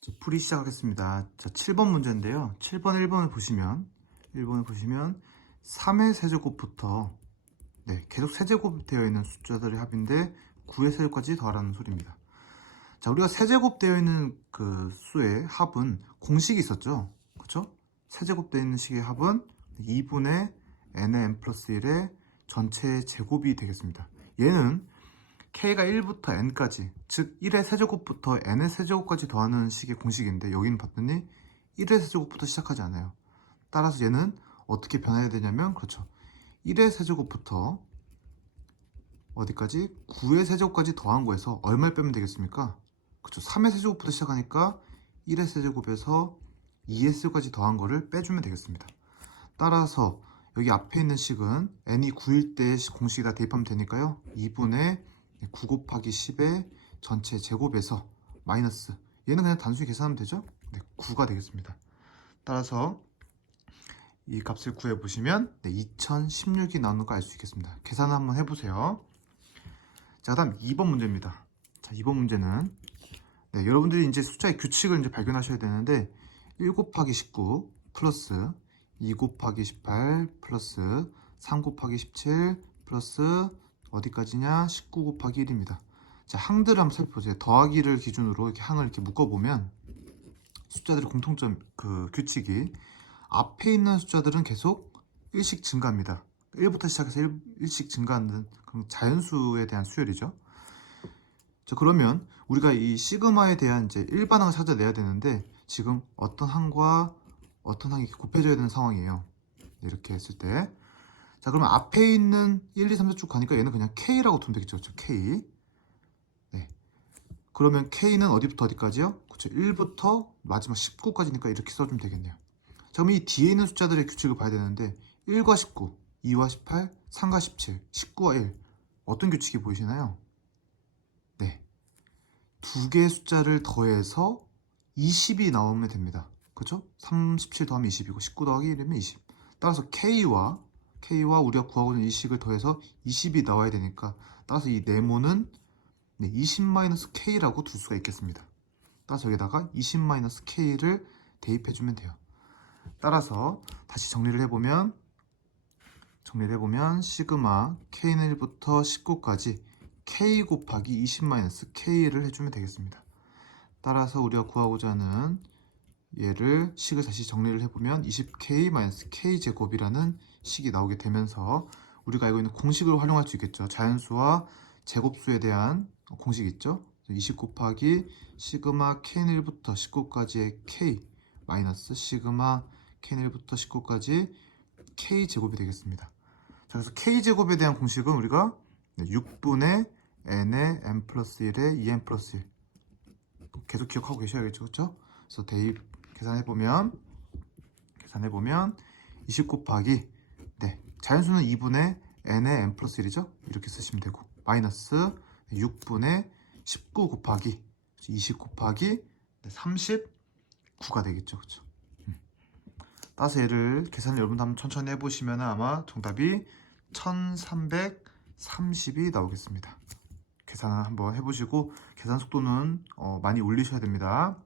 자, 풀이 시작하겠습니다. 자, 7번 문제인데요. 7번, 1번을 보시면 1번을 보시면 3의 세제곱부터 네, 계속 세제곱 되어 있는 숫자들의 합인데 9의 세제곱까지 더하라는 소리입니다. 자, 우리가 세제곱 되어 있는 그 수의 합은 공식이 있었죠. 그렇죠? 세제곱 되어 있는 식의 합은 2분의 n의 n 플러스 1의 전체 제곱이 되겠습니다. 얘는 k가 1부터 n까지 즉 1의 세제곱부터 n의 세제곱까지 더하는 식의 공식인데 여기는 봤더니 1의 세제곱부터 시작하지 않아요. 따라서 얘는 어떻게 변해야 되냐면 그렇죠. 1의 세제곱부터 어디까지? 9의 세제곱까지 더한 거에서 얼마를 빼면 되겠습니까? 그렇죠. 3의 세제곱부터 시작하니까 1의 세제곱에서 2의 세제곱까지 더한 거를 빼주면 되겠습니다. 따라서 여기 앞에 있는 식은 n이 9일 때 공식이 다 대입하면 되니까요. 2분의 9 곱하기 10의 전체 제곱에서 마이너스 얘는 그냥 단순히 계산하면 되죠? 네, 9가 되겠습니다. 따라서 이 값을 구해 보시면 네, 2016이 나오는 거 알 수 있겠습니다. 계산 한번 해보세요. 자, 그 다음 2번 문제입니다. 자, 2번 문제는 네, 여러분들이 이제 숫자의 규칙을 이제 발견하셔야 되는데 1 곱하기 19 플러스 2 곱하기 18 플러스 3 곱하기 17 플러스 어디까지냐? 19 곱하기 1입니다. 자, 항들을 한번 살펴보세요. 더하기를 기준으로 이렇게 항을 이렇게 묶어보면 숫자들의 공통점 그 규칙이 앞에 있는 숫자들은 계속 1씩 증가합니다. 1부터 시작해서 1, 씩 증가하는 그런 자연수에 대한 수열이죠. 자, 그러면 우리가 이 시그마에 대한 이제 일반항을 찾아내야 되는데 지금 어떤 항과 어떤 항이 곱해져야 되는 상황이에요. 이렇게 했을 때. 자, 그러면 앞에 있는 1, 2, 3, 4쭉 가니까 얘는 그냥 K라고 두면 되겠죠. 그렇죠? K. 네. 그러면 K는 어디부터 어디까지요? 그렇죠. 1부터 마지막 19까지니까 이렇게 써주면 되겠네요. 자, 그럼 이 뒤에 있는 숫자들의 규칙을 봐야 되는데 1과 19, 2와 18, 3과 17, 19와 1 어떤 규칙이 보이시나요? 네. 두 개의 숫자를 더해서 20이 나오면 됩니다. 그렇죠? 37 더하면 20이고 19 더하기 1이면 20. 따라서 K와 K와 우리가 구하고 있는 이 식을 더해서 20이 나와야 되니까 따라서 이 네모는 네, 20-K라고 둘 수가 있겠습니다. 따라서 여기다가 20-K를 대입해주면 돼요. 따라서 다시 정리를 해보면 정리를 해보면 시그마 K는 1부터 19까지 K 곱하기 20-K를 해주면 되겠습니다. 따라서 우리가 구하고자 하는 얘를 식을 다시 정리를 해보면 20k-k 제곱이라는 식이 나오게 되면서 우리가 알고 있는 공식을 활용할 수 있겠죠. 자연수와 제곱수에 대한 공식 있죠. 20 곱하기 시그마 k는 1부터 19까지의 k 마이너스 시그마 k는 1부터 19까지 k 제곱이 되겠습니다. 자, 그래서 k 제곱에 대한 공식은 우리가 6분의 n의 n 플러스 1의 2n 플러스 1 계속 기억하고 계셔야겠죠, 그렇죠? 그래서 대입 계산해 보면 계산해 보면 20 곱하기 네 자연수는 2분의 n의 n 플러스 1이죠? 이렇게 쓰시면 되고 마이너스 6분의 19 곱하기 20 곱하기 39가 되겠죠. 그렇죠? 따라서 얘를 계산을 여러분도 한번 천천히 해보시면 아마 정답이 1330이 나오겠습니다. 계산을 한번 해보시고 계산 속도는 어, 많이 올리셔야 됩니다